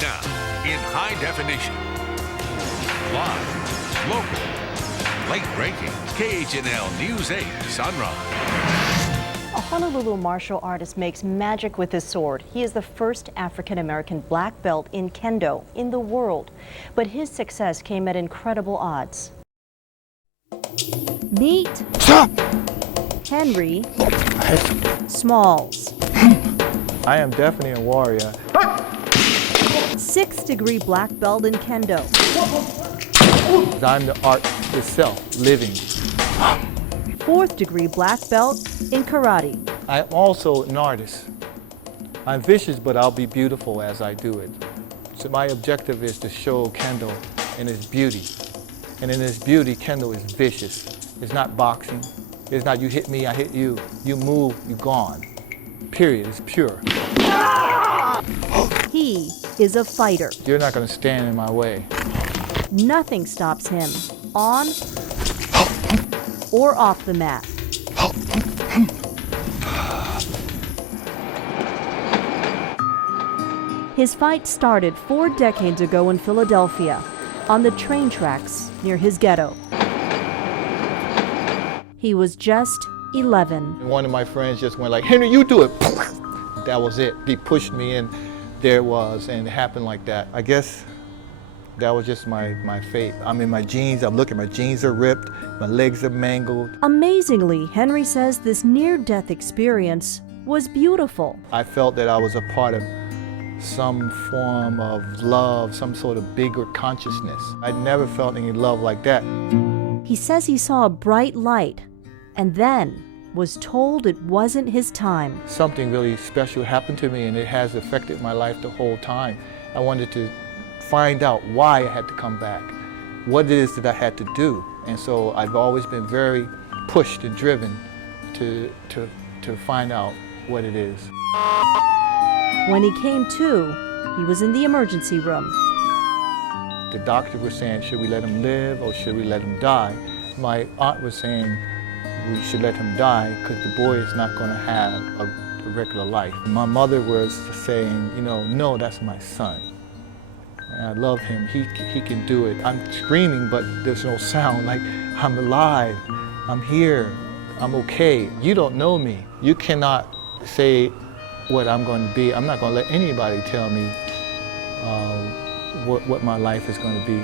Now, in high definition. Live, local, late-breaking, KHNL News 8 Sunrise. A Honolulu martial artist makes magic with his sword. He is the first African-American black belt in Kendo in the world. But his success came at incredible odds. Meet Henry Smalls. I am definitely a warrior. 6th-degree black belt in Kendo. I'm the art itself, living. 4th-degree black belt in karate. I'm also an artist. I'm vicious, but I'll be beautiful as I do it. So my objective is to show Kendo in its beauty. And in its beauty, Kendo is vicious. It's not boxing. It's not you hit me, I hit you. You move, you're gone. Period. It's pure. He is a fighter. You're not going to stand in my way. Nothing stops him on or off the mat. His fight started 4 decades ago in Philadelphia, on the train tracks near his ghetto. He was just 11. One of my friends just went like, Henry, you do it. That was it. He pushed me in. There it was, and it happened like that. I guess that was just my fate. I'm in my jeans. I'm looking, my jeans are ripped. My legs are mangled. Amazingly, Henry says this near-death experience was beautiful. I felt that I was a part of some form of love, some sort of bigger consciousness. I'd never felt any love like that. He says he saw a bright light and then was told it wasn't his time. Something really special happened to me, and it has affected my life the whole time. I wanted to find out why I had to come back, what it is that I had to do. And so I've always been very pushed and driven to find out what it is. When he came to, he was in the emergency room. The doctor was saying, should we let him live or should we let him die? My aunt was saying we should let him die because the boy is not going to have a regular life. My mother was saying, you know, no, that's my son. And I love him, he can do it. I'm screaming, but there's no sound, like I'm alive, I'm here, I'm okay. You don't know me. You cannot say what I'm going to be. I'm not going to let anybody tell me what my life is going to be.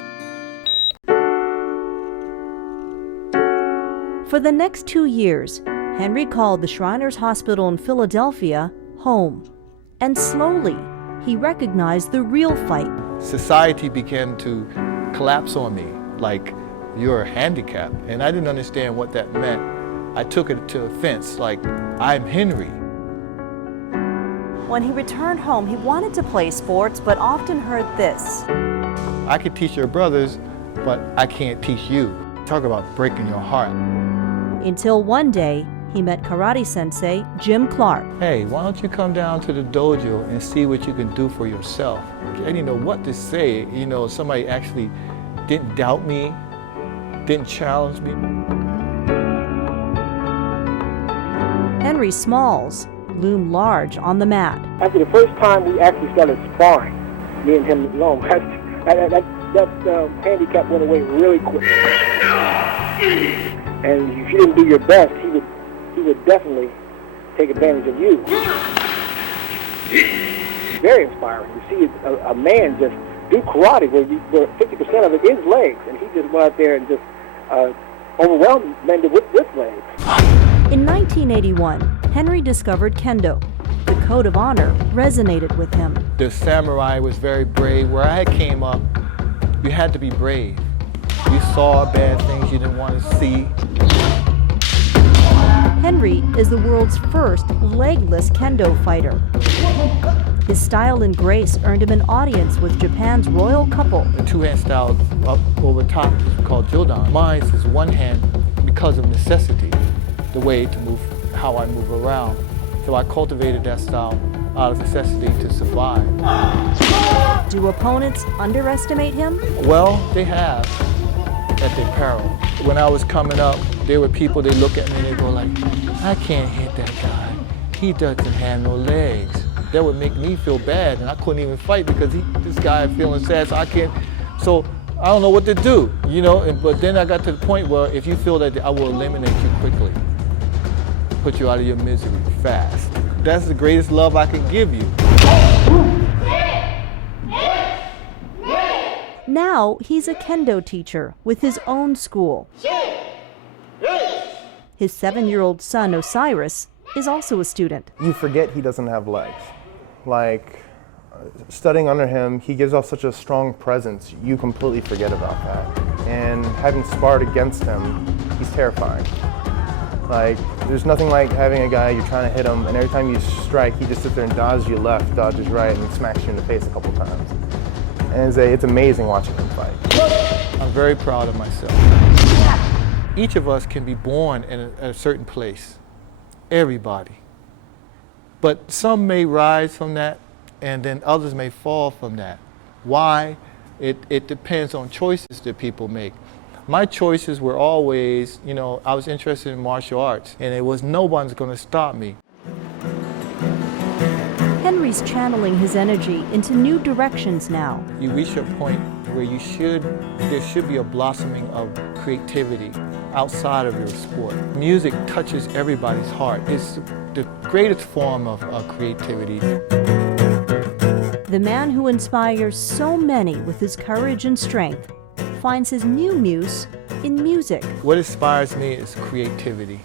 For the next 2 years, Henry called the Shriners Hospital in Philadelphia home. And slowly, he recognized the real fight. Society began to collapse on me, like you're handicapped. And I didn't understand what that meant. I took it to offense, like I'm Henry. When he returned home, he wanted to play sports, but often heard this. I could teach your brothers, but I can't teach you. Talk about breaking your heart. Until one day, he met karate sensei Jim Clark. Hey, why don't you come down to the dojo and see what you can do for yourself? I didn't know what to say. You know, somebody actually didn't doubt me, didn't challenge me. Henry Smalls loomed large on the mat. After the first time we actually started sparring, me and him alone, that handicap went away really quick. And if you didn't do your best, he would definitely take advantage of you. Very inspiring to see a man just do karate where 50% of it is legs, and he just went out there and just overwhelmed men with legs. In 1981, Henry discovered Kendo. The code of honor resonated with him. The samurai was very brave. Where I came up, you had to be brave. You saw bad things you didn't want to see. Henry is the world's first legless Kendo fighter. His style and grace earned him an audience with Japan's royal couple. The two-hand style up over top is called Jodan. Mine is one hand because of necessity, the way to move, how I move around. So I cultivated that style out of necessity to survive. Do opponents underestimate him? Well, they have, at their peril. When I was coming up, there were people, they look at me and they go like, I can't hit that guy. He doesn't have no legs. that would make me feel bad, and I couldn't even fight because this guy feeling sad, so I can't. So I don't know what to do, you know. But then I got to the point where if you feel that, I will eliminate you quickly, put you out of your misery fast. That's the greatest love I can give you. Now he's a Kendo teacher with his own school. His 7-year-old son, Osiris, is also a student. You forget he doesn't have legs. Like, studying under him, he gives off such a strong presence, you completely forget about that. And having sparred against him, he's terrifying. Like, there's nothing like having a guy, you're trying to hit him, and every time you strike, he just sits there and dodges you left, dodges right, and smacks you in the face a couple times. And it's amazing watching him fight. I'm very proud of myself. Each of us can be born in a certain place, everybody. But some may rise from that, and then others may fall from that. Why? It depends on choices that people make. My choices were always, you know, I was interested in martial arts, and it was no one's going to stop me. Henry's channeling his energy into new directions now. You reach a point where there should be a blossoming of creativity outside of your sport. Music touches everybody's heart. It's the greatest form of creativity. The man who inspires so many with his courage and strength finds his new muse in music. What inspires me is creativity.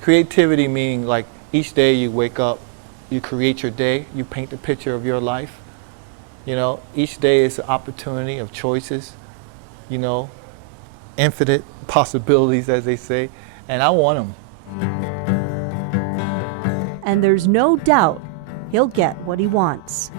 Creativity meaning like each day you wake up, you create your day, you paint the picture of your life. You know, each day is an opportunity of choices, you know, infinite possibilities, as they say, and I want them. And there's no doubt he'll get what he wants.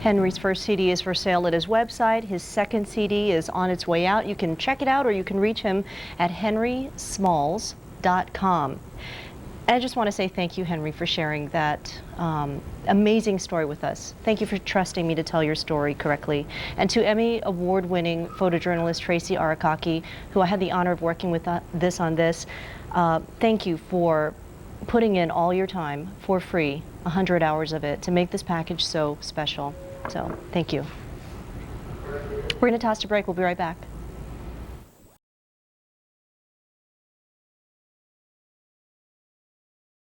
Henry's first CD is for sale at his website. His second CD is on its way out. You can check it out, or you can reach him at henrysmalls.com. And I just want to say thank you, Henry, for sharing that amazing story with us. Thank you for trusting me to tell your story correctly. And to Emmy award-winning photojournalist Tracy Arakaki, who I had the honor of working with on this, thank you for putting in all your time for free, 100 hours of it, to make this package so special. So, thank you. We're going to toss to break. We'll be right back.